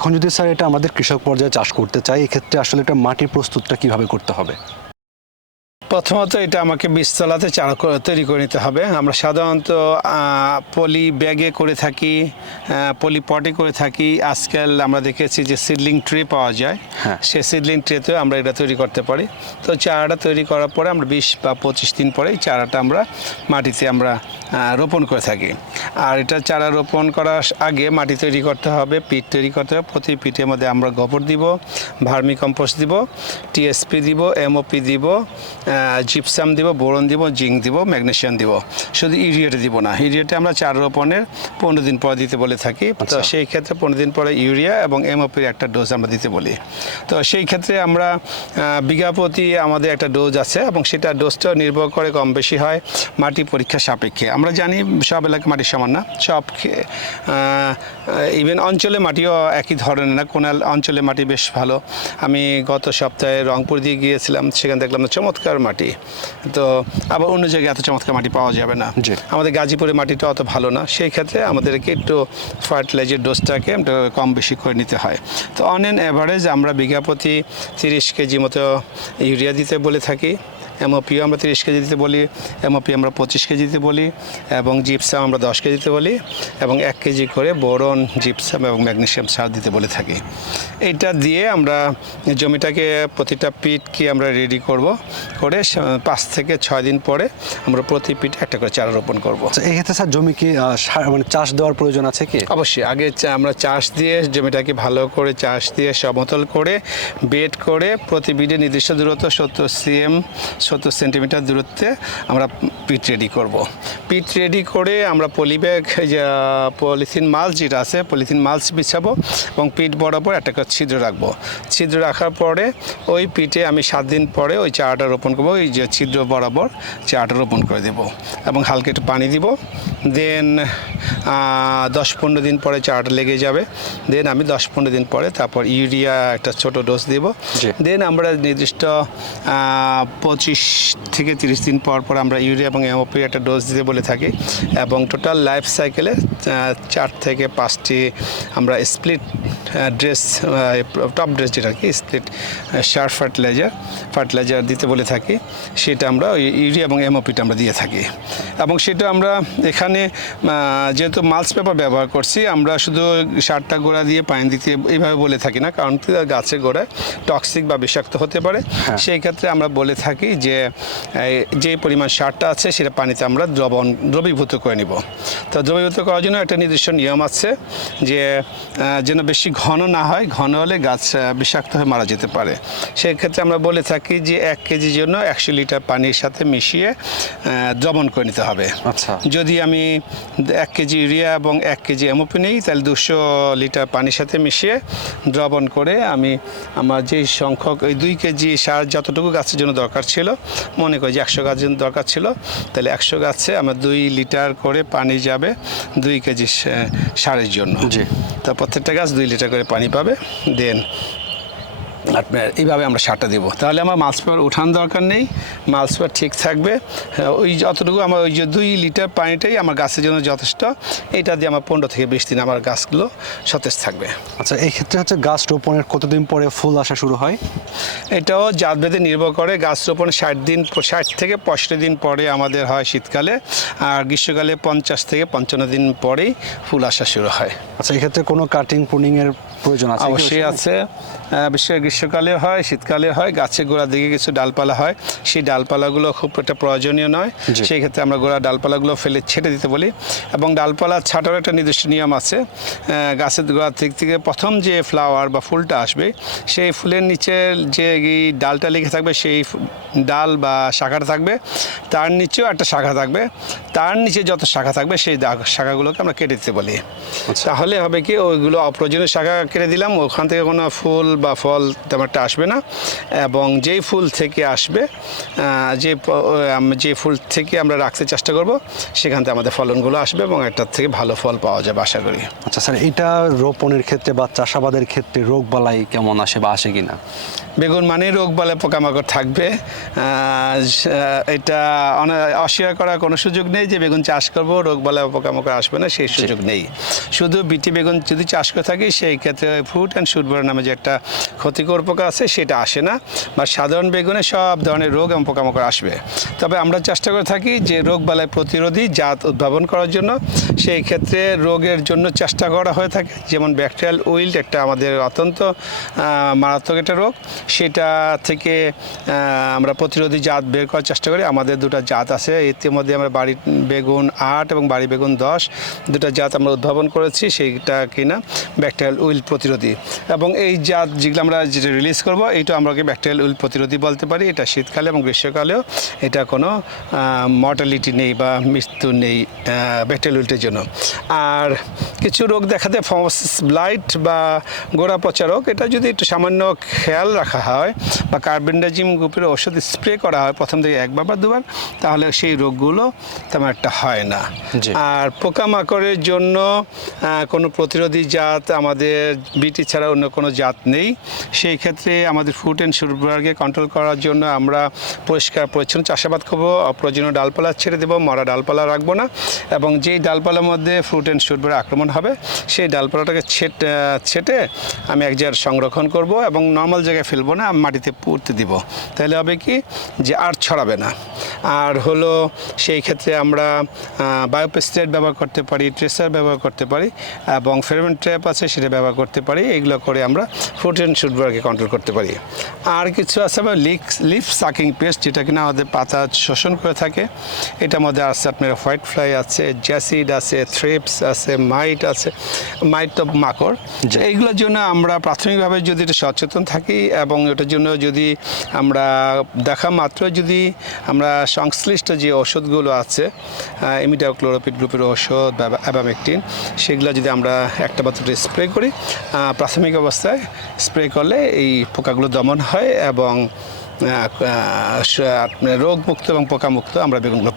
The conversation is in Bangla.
এখন যদি স্যার এটা আমাদের কৃষক পর্যায়ে চাষ করতে চাই এক্ষেত্রে আসলে এটা মাটির প্রস্তুতটা কীভাবে করতে হবে? প্রথমত এটা আমাকে বীজতলাতে চারা করে- তৈরি করে নিতে হবে। আমরা সাধারণত পলি ব্যাগে করে থাকি পলি পটে করে থাকি। আজকাল আমরা দেখেছি যে সিডলিং ট্রে পাওয়া যায়। হ্যাঁ। সে সিডলিং ট্রেতেও আমরা এটা তৈরি করতে পারি। তো চারাটা তৈরি করার পরে আমরা বিশ বা পঁচিশ দিন পরে চারাটা আমরা মাটিতে আমরা রোপণ করে থাকি। আর এটা চারা রোপণ করার আগে মাটি তৈরি করতে হবে পিট তৈরি করতে হবে। প্রতি পিঠের মধ্যে আমরা গোবর দিব ভার্মি কম্পোস্ট দিব টিএসপি দিব এমওপি দিব জিপসাম দিব বোরন দিব জিঙ্ক দিব ম্যাগনেশিয়াম দিব। শুধু ইউরিয়াটা দিব না ইউরিয়াটা আমরা চার রোপণের পনেরো দিন পরে দিতে বলে থাকি। তো আচ্ছা। সেই ক্ষেত্রে পনেরো দিন পরে ইউরিয়া এবং এমওপির একটা ডোজ আমরা দিতে বলি। তো সেই ক্ষেত্রে আমরা বিঘা প্রতি আমাদের একটা ডোজ আছে এবং সেটা ডোজটা নির্ভর করে কম বেশি হয় মাটি পরীক্ষা সাপেক্ষে। আমরা জানি সব এলাকা মাটি সমান না সব ইভেন অঞ্চলে মাটিও একই ধরনের না কোন অঞ্চলে মাটি বেশ ভালো। আমি গত সপ্তাহে রংপুর দিয়ে গিয়েছিলাম সেখানে দেখলাম চমৎকার মাটি। তো আবার অন্য জায়গায় এত চমৎকার মাটি পাওয়া যাবে না। আমাদের গাজীপুরের মাটিটা অত ভালো না। সেই ক্ষেত্রে আমাদেরকে একটু ফার্টিলাইজার ডোজটাকে কম বেশি করে নিতে হয়। তো অন অ্যান অ্যাভারেজ আমরা বিঘা প্রতি তিরিশ কেজি মতো ইউরিয়া দিতে বলে থাকি। এমওপিও আমরা তিরিশ কেজি দিতে বলি এমওপি আমরা পঁচিশ কেজি দিতে বলি এবং জিপসাম আমরা দশ কেজি দিতে বলি এবং এক কেজি করে বোরন জিপসাম এবং ম্যাগনেশিয়াম সার দিতে বলে থাকি। এইটা দিয়ে আমরা জমিটাকে প্রতিটা পিটকে আমরা রেডি করব করে পাঁচ থেকে ছয় দিন পরে আমরা প্রতি পিঠে একটা করে চারা রোপণ করব। আচ্ছা এক্ষেত্রে স্যার জমি কি সার মানে চাষ দেওয়ার প্রয়োজন আছে কি? অবশ্যই আগে আমরা চাষ দিয়ে জমিটাকে ভালো করে চাষ দিয়ে সমতল করে বেড করে প্রতি বিডে নির্দিষ্ট দূরত্ব সত্তর সিএম সত্তর সেন্টিমিটার দূরত্বে আমরা পিট রেডি করব। পিট রেডি করে আমরা পলিব্যাগ যে পলিথিন মালচ যেটা আছে পলিথিন মালচ বিছাবো এবং পিট বরাবর একটা করে ছিদ্র রাখব। ছিদ্র রাখার পরে ওই পিঠে আমি সাত দিন পরে ওই চারাটা রোপণ করব ওই যে ছিদ্র বরাবর চারাটা রোপণ করে দেব এবং হালকা একটু পানি দিব। দেন দশ পনেরো দিন পরে চারাটা লেগে যাবে। দেন আমি দশ পনেরো দিন পরে তারপর ইউরিয়া একটা ছোট ডোজ দেব। দেন আমরা নির্দিষ্ট আহ, পঁচিশ থেকে তিরিশ দিন পর পর আমরা ইউরিয়া এবং এমওপি একটা ডোজ দিতে বলে থাকি। এবং টোটাল লাইফ সাইকেলে চার থেকে পাঁচটি আমরা স্প্লিট ড্রেস টপ ড্রেস যেটা আর কি স্প্লিট সার ফার্টিলাইজার ফার্টিলাইজার দিতে বলে থাকি। সেটা আমরা ওই ইউরিয়া এবং এমওপিটা আমরা দিয়ে থাকি। এবং সেটা আমরা এখানে যেহেতু মালচ পেপার ব্যবহার করছি আমরা শুধু সারটা গোড়া দিয়ে পানি দিতে এইভাবে বলে থাকি না কারণ গাছের গোড়ায় টক্সিক বা বিষাক্ত হতে পারে। সেই ক্ষেত্রে আমরা বলে থাকি যে যে পরিমাণ সারটা আছে সেটা পানিতে আমরা দ্রবণ দ্রবীভূত করে নিব। তো দ্রবীভূত করার জন্য একটা নির্দিষ্ট নিয়ম আছে যে যেন বেশি ঘন না হয় ঘন হলে গাছ বিষাক্ত হয়ে মারা যেতে পারে। সেই ক্ষেত্রে আমরা বলে থাকি যে এক কেজির জন্য একশো লিটার পানির সাথে মিশিয়ে দ্রবণ করে নিতে হবে। আচ্ছা। যদি আমি এক কেজি ইউরিয়া এবং এক কেজি এমওপি নিই তাহলে দুশো লিটার পানির সাথে মিশিয়ে দ্রবণ করে আমি আমার যে সংখ্যক ওই দুই কেজি সার যতটুকু গাছের জন্য দরকার ছিল মনে করি যে একশো গাছ যদি দরকার ছিল তাহলে একশো গাছে আমার দুই লিটার করে পানি যাবে দুই কেজি সারের জন্য। জি। তা প্রত্যেকটা গাছ দুই লিটার করে পানি পাবে। দেন আপনার এইভাবে আমরা সারটা দেবো। তাহলে আমার মাছ পেপার উঠান দরকার নেই মাছ পেপার ঠিক থাকবে। ওই যতটুকু আমার ওই যে দুই লিটার পানিটাই আমার গাছের জন্য যথেষ্ট। এটা দিয়ে আমার পনেরো থেকে বিশ দিন আমার গাছগুলো সতেজ থাকবে। আচ্ছা এই ক্ষেত্রে হচ্ছে গাছ রোপণের কতদিন পরে ফুল আসা শুরু হয়? এটাও জাতভেদে নির্ভর করে। গাছ রোপণ ষাট দিন ষাট থেকে পঁয়ষট্টি দিন পরে আমাদের হয় শীতকালে। আর গ্রীষ্মকালে পঞ্চাশ থেকে পঞ্চান্ন দিন পরেই ফুল আসা শুরু হয়। আচ্ছা এক্ষেত্রে কোনো কাটিং প্রুনিং এর প্রয়োজন আছে অবশ্যই আছে। বিশেষ গ্রীষ্মকালে হয় শীতকালে হয় গাছের গোড়ার দিকে কিছু ডালপালা হয়। সেই ডালপালাগুলো খুব একটা প্রয়োজনীয় নয়। সেই ক্ষেত্রে আমরা গোড়া ডালপালাগুলো ফেলে ছেটে দিতে বলি। এবং ডালপালা ছাটারও একটা নির্দিষ্ট নিয়ম আছে। গাছের গোড়ার দিক থেকে প্রথম যে ফ্লাওয়ার বা ফুলটা আসবে সেই ফুলের নিচে যে ডালটা লেগে থাকবে সেই ডাল বা শাখাটা থাকবে। তার নিচেও একটা শাখা থাকবে। তার নিচে যত শাখা থাকবে সেই শাখাগুলোকে আমরা কেটে দিতে বলি। তাহলে হবে কি ওইগুলো অপ্রয়োজনীয় শাখা কেটে দিলাম ওখান থেকে কোনো ফুল বা ফল তেমন একটা আসবে না। এবং যেই ফুল থেকে আসবে যে যে ফুল থেকে আমরা রাখতে চেষ্টা করব সেখান থেকে আমাদের ফলনগুলো আসবে এবং একটার থেকে ভালো ফল পাওয়া যাবে আশা করি। আচ্ছা স্যার এটা রোপণের ক্ষেত্রে বা চাষাবাদের ক্ষেত্রে রোগ বালাই কেমন আসে বা আসে কিনা? বেগুন মানে রোগ বলে পোকামাকড় থাকবে। এটা অস্বীকার করার কোনো সুযোগ নেই যে বেগুন চাষ করব রোগ বলে পোকামাকড় আসবে না সেই সুযোগ নেই। শুধু বিটি বেগুন যদি চাষ করে থাকি সেই ক্ষেত্রে সেক্ষেত্রে ফ্রুট অ্যান্ড শুটবার নামে যে একটা ক্ষতিকর পোকা আছে, সেটা আসে না। বা সাধারণ বেগুনে সব ধরনের রোগ এবং পোকামাকড় আসবে। তবে আমরা চেষ্টা করে থাকি যে রোগ বালাই প্রতিরোধী জাত উদ্ভাবন করার জন্য। সেই ক্ষেত্রে রোগের জন্য চেষ্টা করা হয়ে থাকে। যেমন ব্যাকটেরিয়াল উইল্ড একটা আমাদের অত্যন্ত মারাত্মক একটা রোগ। সেটা থেকে আমরা প্রতিরোধী জাত বের করার চেষ্টা করি। আমাদের দুটো জাত আছে। ইতিমধ্যে আমরা বাড়ি, বেগুন আট এবং বাড়ি বেগুন দশ দুটো জাত আমরা উদ্ভাবন করেছি। সেইটা কিনা ব্যাকটেরিয়াল উইল প্রতিরোধী। এবং এই জাত যেগুলো আমরা যেটা রিলিজ করব, এইটা আমরাকে ব্যাকটেরিয়াল উইল প্রতিরোধী বলতে পারি। এটা শীতকালে এবং গ্রীষ্মকালেও এটা কোনো মর্টালিটি নেই বা মৃত্যু নেই ব্যাকটেরিয়াল উইলটের জন্য। আর কিছু রোগ দেখা দেয় ফমস ব্লাইট বা গোড়া পচা রোগ, এটা যদি একটু সামান্য খেয়াল রাখা হয় বা কার্বেন্ডাজিম গ্রুপের ওষুধ স্প্রে করা হয় প্রথম থেকে একবার বা দুবার তাহলে সেই রোগগুলো তেমন একটা হয় না। আর পোকামাকড়ের জন্য কোনো প্রতিরোধী জাত আমাদের বিটি ছাড়া অন্য কোনো জাত নেই। সেই ক্ষেত্রে আমাদের ফুড অ্যান্ড সুরবার্গে কন্ট্রোল করার জন্য আমরা পরিষ্কার পরিচ্ছন্ন চাষাবাদ করব অপ্রয়োজনীয় ডালপালা ছেড়ে দেবো মরা ডালপালা রাখব না এবং যেই ডালপালার মধ্যে ফ্রুট অ্যান্ড সুরবার আক্রমণ হবে সেই ডালপালাটাকে ছেট ছেটে আমি এক জায়গায় সংরক্ষণ করব এবং নর্মাল জায়গায় ফেলব না মাটিতে পুঁততে দিব। তাহলে হবে কি যে আর ছড়াবে না। আর হলো সেই ক্ষেত্রে আমরা বায়োপেস্টাইড ব্যবহার করতে পারি ট্রেসার ব্যবহার করতে পারি এবং ফেরোমন ট্র্যাপ আছে সেটা ব্যবহার করতে পারি এগুলো করে আমরা ফ্রুট অ্যান্ড শুটবারকে কন্ট্রোল করতে পারি। আর কিছু আছে লিক লিফ সাকিং পেস্ট যেটা কিনা আমাদের পাতা শোষণ করে থাকে। এটার মধ্যে আছে আপনার হোয়াইট ফ্লাই আছে জ্যাসিড আছে থ্রিপস আছে মাইট আছে মাইট তো মাকড়। এইগুলোর জন্য আমরা প্রাথমিকভাবে যদি এটা সচেতন থাকি এবং এটার জন্য যদি আমরা দেখা মাত্র যদি আমরা সংশ্লিষ্ট যে ওষুধগুলো আছে ইমিডাক্লোরোপিড গ্রুপের ওষুধ বা অ্যাবামেকটিন সেগুলো যদি আমরা একটা মাত্র স্প্রে করি প্রাথমিক অবস্থায় স্প্রে করলে এই পোকাগুলো দমন হয় এবং রোগমুক্ত এবং পোকামুক্ত আমরা বেগুনগুলো